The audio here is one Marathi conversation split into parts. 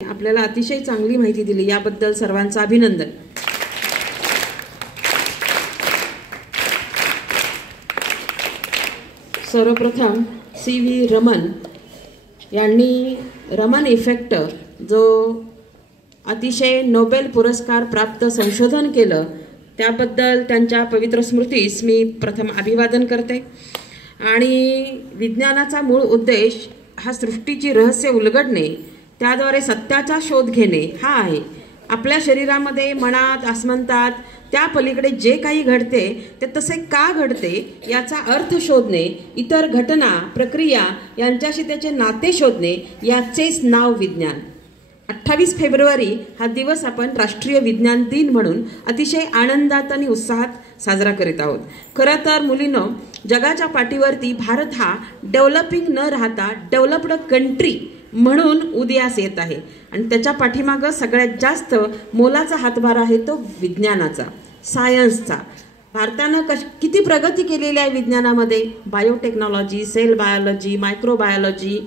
आपल्याला अतिशय चांगली माहिती दिली, याबद्दल सर्वांचं अभिनंदन। सर्वप्रथम CV रमन यांनी रमन इफेक्ट जो अतिशय नोबेल पुरस्कार प्राप्त संशोधन केलं त्याबद्दल त्यांच्या पवित्र स्मृतीस मी प्रथम अभिवादन करते। आणि विज्ञानाचा मूळ उद्देश हा सृष्टीची रहस्य उलगडणे, त्याद्वारे सत्याचा शोध घेणे हा आहे। आपल्या शरीरामध्ये, मनात, आसमंतात त्या पलीकडे जे काही घडते ते तसे का घडते याचा अर्थ शोधणे, इतर घटना प्रक्रिया यांच्याशी त्याचे नाते शोधणे याचेच नाव विज्ञान। 28 फेब्रुवारी हा दिवस आपण राष्ट्रीय विज्ञान दिन म्हणून अतिशय आनंदात आणि उत्साहात साजरा करीत आहोत। खरं तर मुलींनो, जगाच्या पाठीवरती भारत हा डेव्हलपिंग न राहता डेव्हलप्ड कंट्री म्हणून उदयास येत आहे आणि त्याच्या पाठीमागं सगळ्यात जास्त मोलाचा हातभार आहे तो विज्ञानाचा, सायन्सचा। भारतानं किती प्रगती केलेली आहे विज्ञानामध्ये, बायोटेक्नॉलॉजी, सेल बायोलॉजी, मायक्रोबायोलॉजी,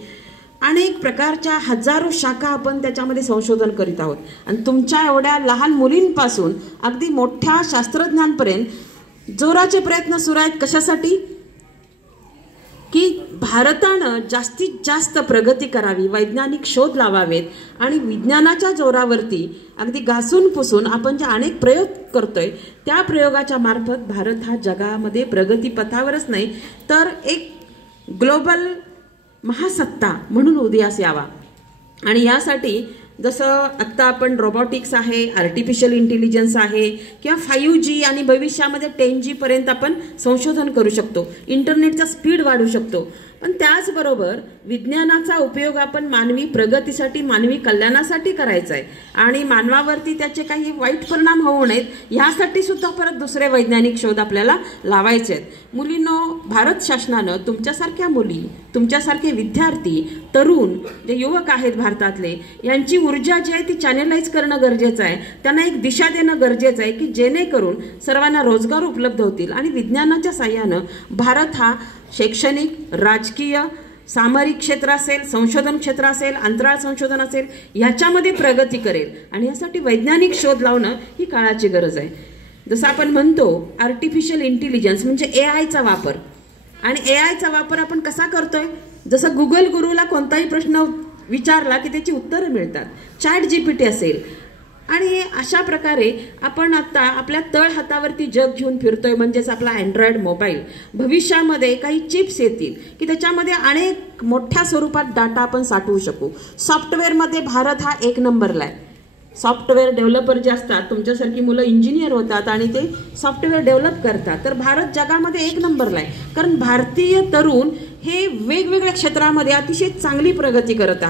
अनेक प्रकारच्या हजारो शाखा आपण त्याच्यामध्ये संशोधन करीत आहोत। आणि तुमच्या एवढ्या लहान मुलींपासून अगदी मोठ्या शास्त्रज्ञांपर्यंत जोराचे प्रयत्न सुरू आहेत। कशासाठी? की भारतानं जास्तीत जास्त प्रगती करावी, वैज्ञानिक शोध लावावेत आणि विज्ञानाच्या जोरावरती अगदी घासून पुसून आपण जे अनेक प्रयोग करतोय त्या प्रयोगाच्या मार्फत भारत हा जगामध्ये प्रगतीपथावरच नाही तर एक ग्लोबल महासत्ता म्हणून उदयास यावा। आणि यासाठी जसं आत्ता आपण रोबोटिक्स आहे, आर्टिफिशियल इंटेलिजन्स आहे किंवा 5G आणि भविष्यामध्ये 10G पर्यंत आपण संशोधन करू शकतो, इंटरनेटचा स्पीड वाढवू शकतो। पण त्याचबरोबर विज्ञानाचा उपयोग आपण मानवी प्रगतीसाठी, मानवी कल्याणासाठी करायचा आहे आणि मानवावरती त्याचे काही वाईट परिणाम होऊ नयेत यासाठी सुद्धा परत दुसरे वैज्ञानिक शोध आपल्याला लावायचे आहेत। मुलींनो, भारत शासनानं तुमच्यासारख्या मुली, तुमच्यासारखे विद्यार्थी, तरुण जे युवक आहेत भारतातले, यांची ऊर्जा जी आहे ती चॅनलाइज करणं गरजेचं आहे, त्यांना एक दिशा देणं गरजेचं आहे की जेणेकरून सर्वांना रोजगार उपलब्ध होतील आणि विज्ञानाच्या साहाय्यानं भारत हा शैक्षणिक, राजकीय, सामरिक क्षेत्र असेल, संशोधन क्षेत्र असेल, अंतराळ संशोधन असेल, याच्यामध्ये प्रगती करेल। आणि यासाठी वैज्ञानिक शोध लावणं ही काळाची गरज आहे। जसं आपण म्हणतो आर्टिफिशियल इंटेलिजन्स म्हणजे AIचा वापर, आणि AIचा वापर आपण कसा करतोय? जसं गुगल गुरुला कोणताही प्रश्न विचारला की त्याची उत्तरं मिळतात, ChatGPT असेल। आणि अशा प्रकारे आपण आता आपल्या तळ हातावरती जग घेऊन फिरतोय, म्हणजेच आपला अँड्रॉइड मोबाईल। भविष्यामध्ये काही चिप्स येतील की त्याच्यामध्ये अनेक मोठ्या स्वरूपात डाटा आपण साठवू शकू। सॉफ्टवेअरमध्ये भारत हा 1 नंबरला आहे। सॉफ्टवेअर डेव्हलपर जे असतात, तुमच्यासारखी मुलं इंजिनियर होतात आणि ते सॉफ्टवेअर डेव्हलप करतात, तर भारत जगामध्ये 1 नंबरला आहे। कारण भारतीय तरुण हे वेगवेगळ्या क्षेत्रामध्ये अतिशय चांगली प्रगती करत आहेत।